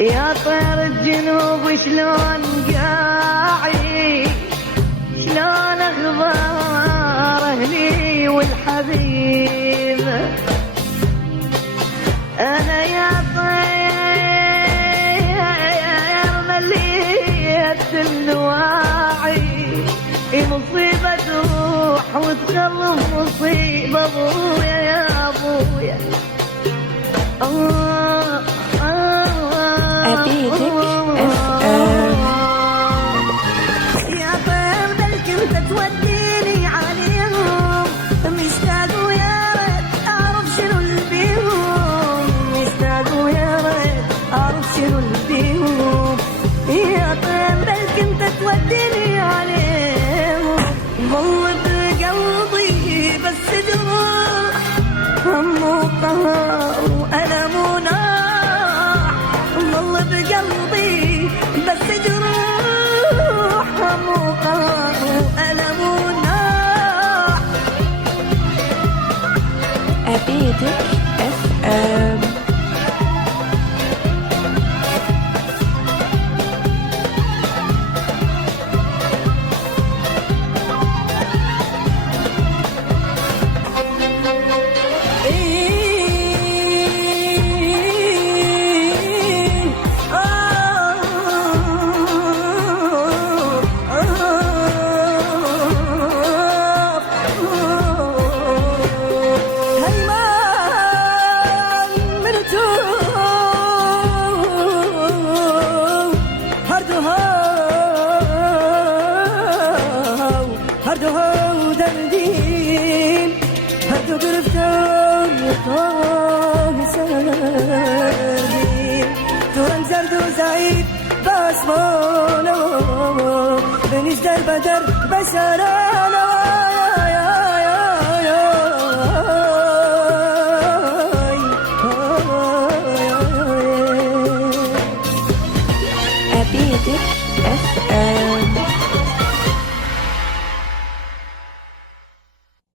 يا طير الجنوب شلون قاعي، شلون اخبار اهلي والحبيب. انا يا طير مليت النواعي، مصيبة تروح وتخلف مصيبة ابويا يا ابويا. أبيتك يا طير بلكي انت توديني عليهم، مشتاق ويا ريت اعرف شنو اللي بيهم، مشتاق ويا ريت اعرف شنو اللي بيهم. يا طير بلكي انت توديني عليهم، ظل بقلبي بس جروح، هم وقهر وألم وناح، ظل بقلبي بس جروح، هم وقهر وألم وناح. أبيتك FM. هردو هو دردين، هردو قرفتان يطاه سادين، تورن زردو زعيد باسمانو، بنيش در بدر بشرانو. أبيتك FM.